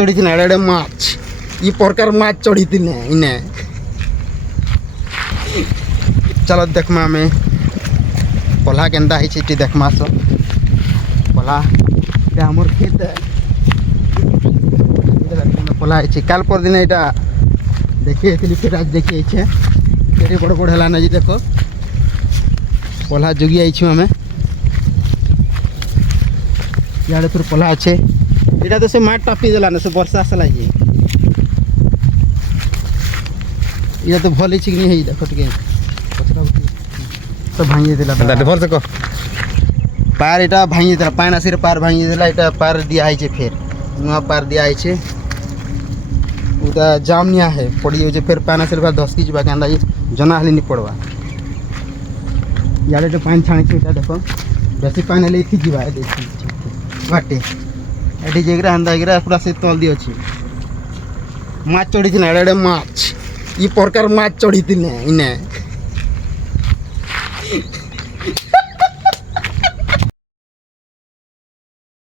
चढ़ी एड़े माछ ई प्रकार माछ चढ़ी इने चलो देखमा आम पल्हा केन्ता है देखमा सो पल्हा आमर खेत पल्हा है काल पर दिन यहाँ देखिए फिर आज देखिए केरे बड़ बड़ है ना जी देख पल्हा जोगी आईछु आम इे फिर पल्हा अच्छे यहाँ तो से माट टापी देला ना से वर्षा आसला ये तो भल कि नहीं है देख टे तो भांगी देला भल से कह पार यहाँ भांगी देला पान आसी पार भांगी देला यहाँ पार दिया है फिर नुआ पार दिया है उदा जाम निया है पड़ी फिर पान आसी धसकी जावा क्या जना हेल्ले नहीं पड़वा इे तो पान छाणी देख बेसी पान हेल्ले इथी जावा बाटे ये जगह हंदा पूरा से तल दी अच्छी माछ चढ़ी एड़े माछ ई प्रकार माछ चढ़ी इने